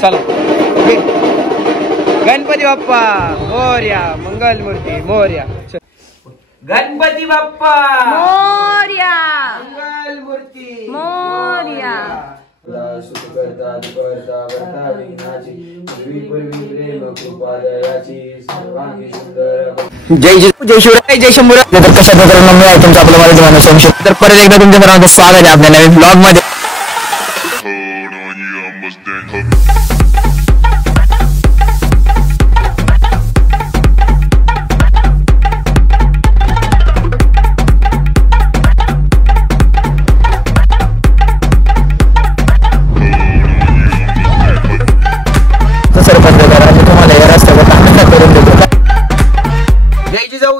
चला. गणपती बाप्पा मोरया. मंगल मूर्ती मोरया. गणपती बाप्पा मोरया. मंगल मूर्ती मोरया. जय शिवराय जय शंभूराय. तर कशा प्रकारे मिळालं तुमचं आपलं मराठी माणूस वंश. तर परत एकदा तुमच्या सर्वांचं स्वागत आहे आपल्या नवीन ब्लॉग मध्ये.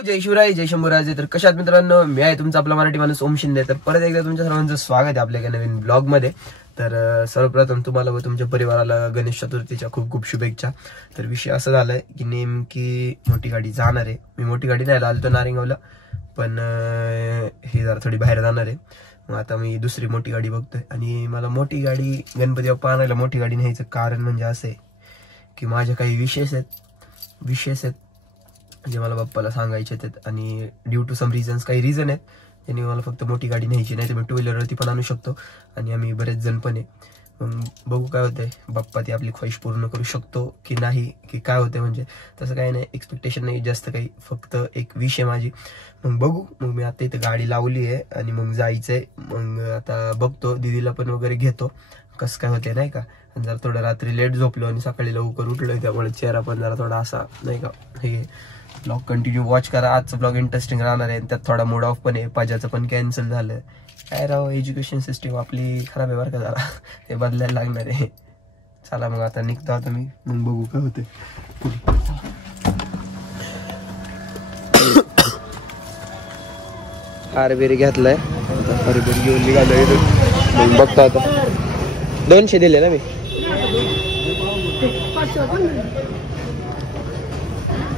जय शिवराय जय शंभूराज. तर कशात मित्रांनो, मी आहे तुमचा आपला मराठी माणूस ओम शिंदे. तर परत एकदा तुमच्या सर्वांचं स्वागत आहे आपल्या नवीन ब्लॉग मध्ये. तर सर्वप्रथम तुम्हाला व तुमच्या परिवाराला गणेश चतुर्थीच्या खूप खूप शुभेच्छा. तर विषय असं झालाय की नेमकी मोठी गाडी जाणार आहे. मी मोठी गाडी नाही आलतो नारिंगावला, पण हे जरा थोडी बाहेर जाणार आहे. मग आता मी दुसरी मोठी गाडी बघतोय. आणि मला मोठी गाडी गणपती बाप्पा आणायला मोठी गाडी न्यायचं कारण म्हणजे असं आहे की माझे काही विशेष आहेत जे मला बाप्पाला सांगायचे आहेत. आणि ड्यू टू सम रिझन्स, काही रिझन आहेत त्यांनी मला फक्त मोठी गाडी न्यायची, नाही तर मी टू व्हीलरवरती पण आणू शकतो. आणि आम्ही बरेच जण पण आहे. मग बघू काय होतंय, बाप्पा ती आपली ख्वाहिश पूर्ण करू शकतो की नाही, की काय होते. म्हणजे तसं काही नाही, एक्सपेक्टेशन नाही जास्त काही, फक्त एक विष आहे माझी. मग बघू. मग मी आता इथं गाडी लावली आहे आणि मग जायचंय. मग आता बघतो, दिदीला पण वगैरे घेतो कसं काय होते नाही का. आणि जरा थोडं रात्री लेट झोपलो आणि सकाळी लवकर उठलोय, त्यामुळे चेहरा पण जरा थोडा असा नाही का. हे ब्लॉग कंटिन्यू वॉच करा. आजचं ब्लॉग इंटरेस्टिंग राहणार आहे. त्यात थोडा मूड ऑफ पण आहे, पाजाचं पण कॅन्सल झालं. काय राव, एज्युकेशन सिस्टीम आपली खराब आहे बरं का जरा, ते बदलायला लागणार आहे. चला मग आता निघतो आता मी, मग बघू काय होते. हारबेरी घेतलाय, हारबेरी घेऊन निघालोय इथून. मग बघतो आता. 200 दिले ना मी.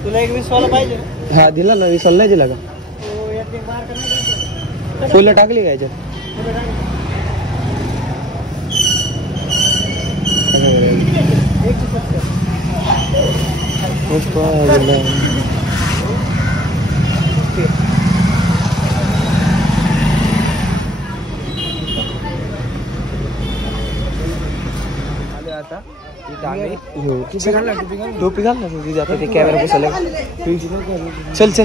तुला एक 20 वाला पाहिजे. हा दिला ना, 20 वाला नाही दिला का. फुलं टाकली का याच्यात. आता टोपी घाल ना तुझी. आता ते कॅमेरा बसवला. चल चल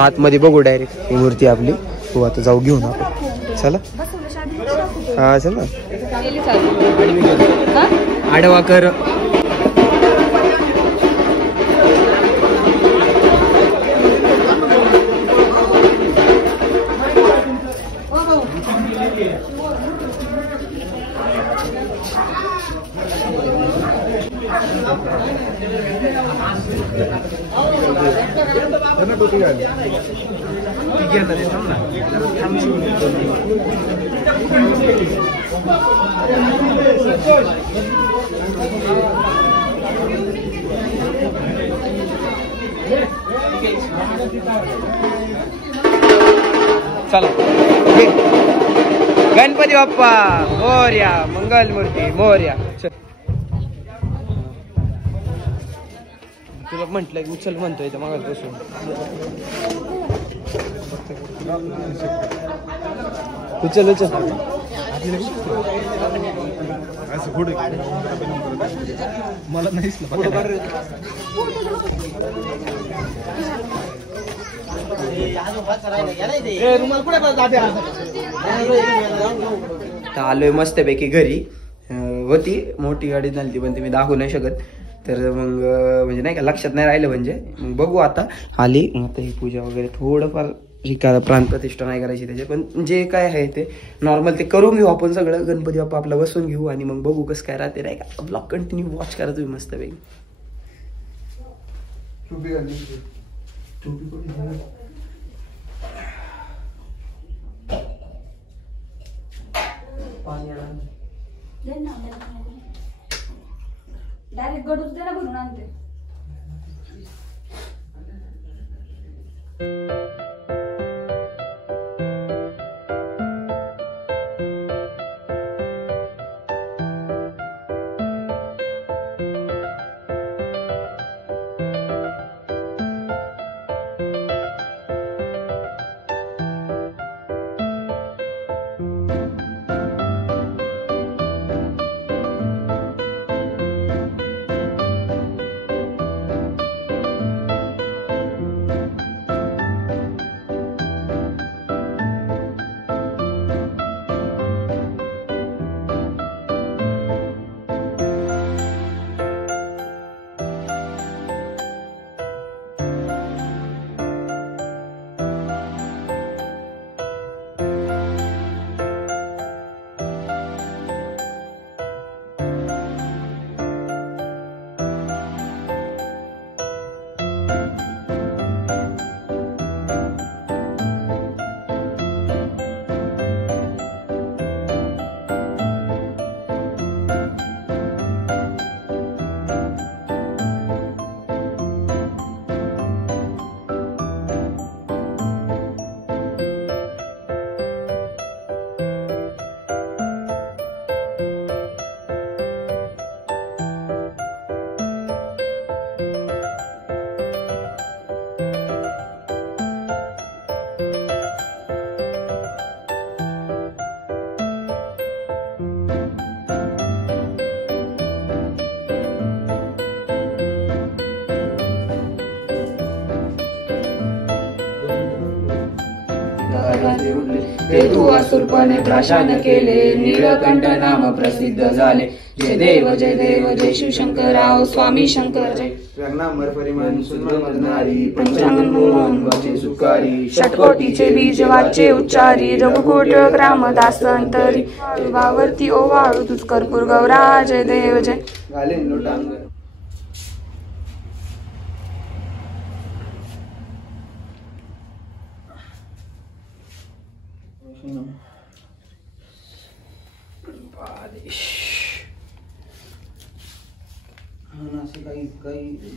आतमध्ये बघू डायरेक्ट ही मूर्ती आपली. हो आता जाऊ घेऊन आपण. चला हा चल ना. आडवा कर. चला. गणपती बाप्पा मोरया. मंगल मूर्ती मोरया. तुला म्हंटल की उचल म्हणतोय तर मग बसून. उचल उचल. मला नाही आलोय मस्तपैकी घरी. होती मोठी गाडी झाली पण ती मी दाखवू नाही शकत. तर मग म्हणजे नाही का लक्षात नाही राहिलं. म्हणजे मग बघू आता आली. आता ही पूजा वगैरे थोडंफार प्राणप्रतिष्ठा नाही करायची त्याचे, पण जे काय आहे ते नॉर्मल ते करून घेऊ आपण सगळं. गणपती बाप्पा आपला बसून घेऊ आणि मग बघू कसं काय राहते नाही का. ब्लॉग कंटिन्यू वॉच करा तुम्ही मस्तपैकी. डायरेक्ट गडूच दे ना भरून आणते. ते तू असुरपणे प्राशन केले, नीलकंठ नाम प्रसिद्ध झाले. जय देव जय शिवशंकराव स्वामी शंकर जय. रंगनांबर परिमाण सुंदर मदनारी पंचांगण मोहन वाचे सुकारी षटकोटीचे बीज वाचे उच्चारी, रघुकोट रामदास अंतरी, वावरती ओवाळू तुझ कर्पूर गौरा. जय देव जय. घालेन लोटांग असं काही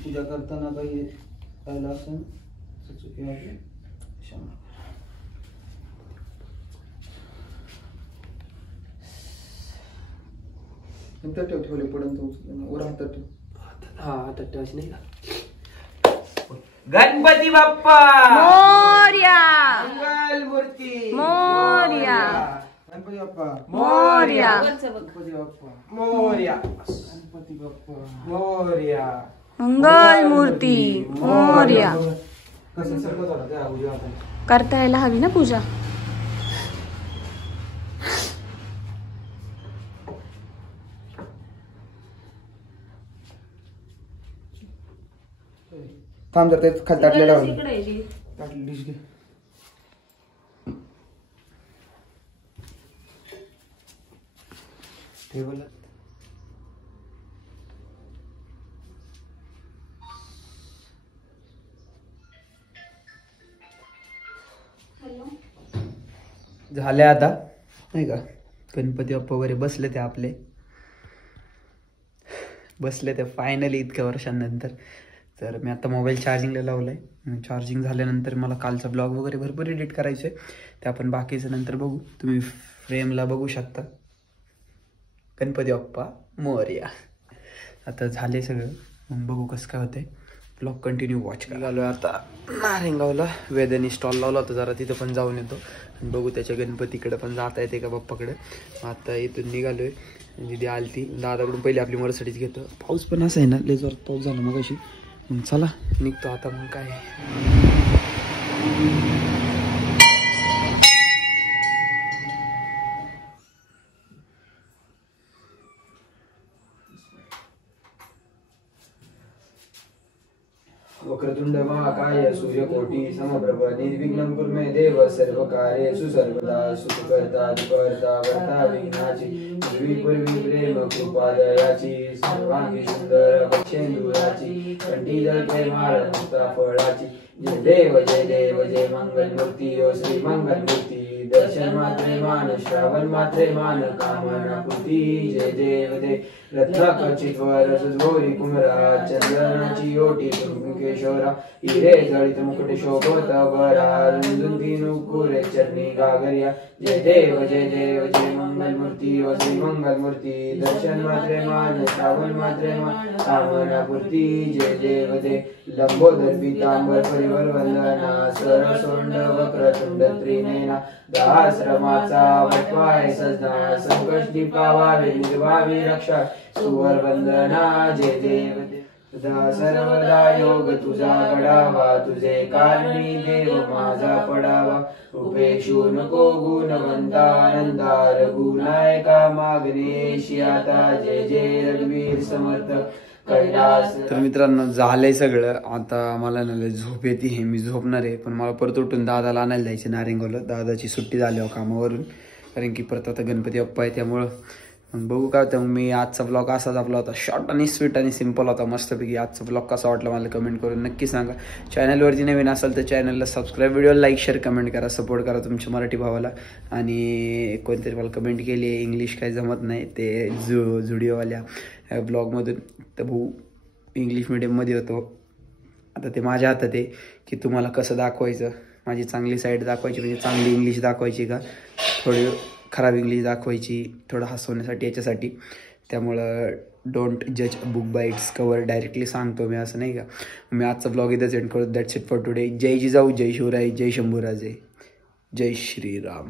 पूजा करताना काही राहिलं असेल तर चुकी वाटली क्षमा. नंतर ठेवले पडून वर हातात ठेव. हा हातात ठेवायची नाही का. गणपती बाप्पा मोरया मंगल मूर्ती मोरया गणपती बाप्पा मोरया गणपती बाप्पा मोरया गणपती बाप्पा. मोरया. मंगल मूर्ती मोरया. कसं सरकत होता त्या उजव्या हाताने. करता यायला हवी ना पूजा. थांब जर ते खाली टाकलेला ताटली डिश घे. टेबल झाले आता नाही का. गणपती बाप्पा वगैरे बसले ते आपले बसले ते फायनली इतक्या वर्षांनंतर. तर मी आता मोबाईल चार्जिंगला लावलाय. चार्जिंग झाल्यानंतर मला कालचा ब्लॉग वगैरे भरपूर एडिट करायचे, ते आपण बाकीचं नंतर बघू. तुम्ही फ्रेमला बघू शकता. गणपती बाप्पा मोरया. आता झाले सगळं, मग बघू कसं काय होतंय. ब्लॉग कंटिन्यू वॉच करायला आता नारेंगावला वेदानी स्टॉल लावला होता, जरा तिथं पण जाऊन येतो आणि बघू त्याच्या गणपतीकडे पण जाता येते का बाप्पाकडे. आता इथून निघालोय. दिदी आलती दादाकडून पहिली आपली मर्सिडीज घेतो. पाऊस पण असं आहे ना, लय जोरात पाऊस झाला मग अशी. मग चला निघतो आता. मग काय वक्रतुंड महाकाय सूर्यकोटी समप्रभ निर्विघ्नं कुरु मे देव सर्वकार्येषु सर्वदा. सुखकर्ता दुःखहर्ता भर्ता विघ्नाची पूर्वी प्रेम कृपा दयाची. सर्वांगी सुंदर बक्षेंदुराची कंठी जळते माळ मुक्ता फळाची. जय देव जय मंगल मूर्ती ओ श्री मंगल मूर्ती. दर्शन मात्रे मान श्रावण मात्रे मान कामना पूर्ती. जय देव रत्नाखचित वर सुजोरी कुमरा. चंदनाची ओटी कुंकेश्वरा. हिरे जळित मुकुट शोभत बरा. रुंदुंदी नुपुरे चरणी गागरिया. जय देव जय मंगल मूर्ती ओ श्री मंगल मूर्ती. दर्शन मात्रे मान श्रावण मात्रे मान कामना पूर्ती. जय देव लंबोदर पीतांबर परिवर वंदना. सरसोंड वक्रतुंड त्रिनेना. दाश्रमाचा वटवाय सजना. संकष्टी पावावे निर्वावी रक्षा. सुवर वंदना. जय देव सदा सर्वदा योग तुझा घडावा. तुझे कारणी देव माझा पडावा. उपेक्षू नको गुणवंता आनंदा. रघुनायका मागणेशी आता. जय रघुवीर समर्थ कैलास. तर मित्रांनो झालंय सगळं. आता मला ना झोप येते, मी झोपणार आहे. पण मला परत उठून दादाला आणायला जायचं नारेंगावला. दादाची सुट्टी झाली कामावरून, कारण की परत आता गणपती बाप्पा आहे त्यामुळं. मग बघू काय होतं. मी आजचा ब्लॉग असाच आपला होता, शॉर्ट आणि स्वीट आणि सिम्पल होता मस्तपैकी. आजचा ब्लॉग कसा वाटला मला कमेंट करून नक्की सांगा. चॅनलवरती नवीन असाल तर चॅनलला सबस्क्राईब, व्हिडिओला लाईक शेअर कमेंट करा, सपोर्ट करा तुमच्या मराठी भावाला. आणि कोणतरी मला कमेंट केली आहे इंग्लिश काही जमत नाही ते झुडिओवाल्या ब्लॉगमधून. तर भाऊ इंग्लिश मिडियममध्ये होतो. आता ते माझ्या हातात आहे की तुम्हाला कसं दाखवायचं. माझी चांगली साईड दाखवायची म्हणजे चांगली इंग्लिश दाखवायची का थोडी खराब इंग्लिश दाखवायची, थोडं हसवण्यासाठी याच्यासाठी. त्यामुळं डोंट जज book by its cover, directly सांगतो मी, असं नाही का. मी आजचा ब्लॉग इथंच एंड करतो. That's it for today. जय जिजाऊ, जय शिवराय, जय शंभूराजे, जय श्रीराम.